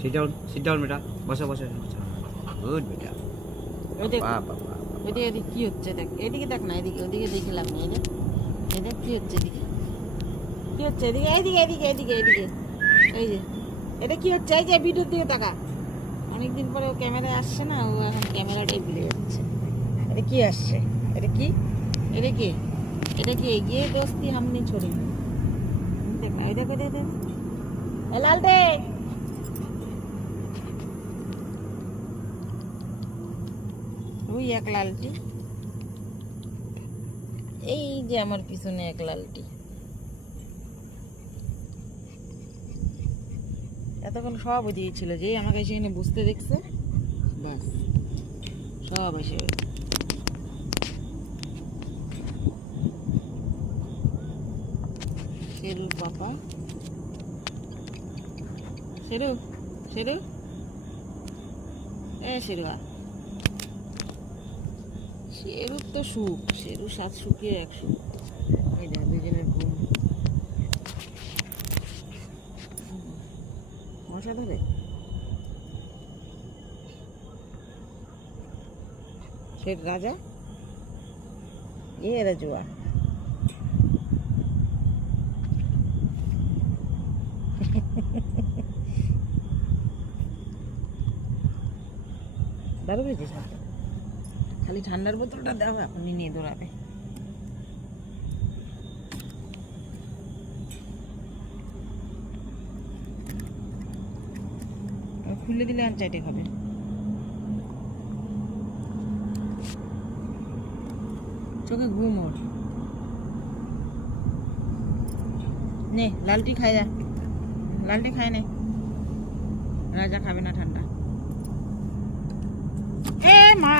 Sit down বেটা, বসো বসো, গুড বেটা। ওইদিকে এদিকে কি হচ্ছে দেখ, এদিকে দেখ না, এদিকে ওদিকে দেখে লাভ নেই। এদিকে কি হচ্ছে, এদিকে কি হচ্ছে, এদিকে এদিকে এদিকে এদিকে এদিকে এই যে এটা কি হচ্ছে, এই যে ভিডিওর দিকে তাকা। অনেকদিন পরে ও ক্যামেরায় আসছে না, ও এখন ক্যামেরাটাই ভুলে যাচ্ছে। এটা কি আসছে, এটা কি, এটা কি, এটা কি এগিয়ে দোস্তি হামনি ছড়ি দেখ না, ওই দেখ দেখ দেখ লালটে, ওই এক লালটি, এই যে আমার পিছনে এক লালটি। এতক্ষণ সব ওদিকে ছিল, যেই আমাকে সেখানে বুঝতে দেখছে বাস সব এসে গেছে। শেরুর পাপা, শেরু শেরু এ শেরুয়া, শেরুর তো সুখ, শেরু 7 সুখে 1 সুখ। এই দেখ দুজনের ঘুম মশা ধরে। শের রাজা এরা জোয়া, দারু পেয়েছিস না, খালি ঠান্ডার বোতলটা দেওয়া এখনই নিয়ে দৌড়াবে। খুলে দিলে আর চাইটে খাবে। চোখে ঘুম ওর, নে লালটি খায় যা, লালটি খায় নে, রাজা খাবে না ঠান্ডা। এ মা,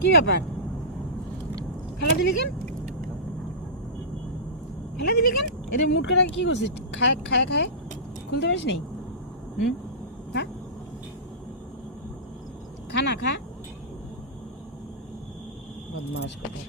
কি ব্যাপার, খেলা দিলি কেন, খেলা দিলি কেন, এটা মুট করা কি করছিস, খায় খায় খায় খুলতে পারিস নি? হ্যাঁ খা না খা, বদমাস কথা।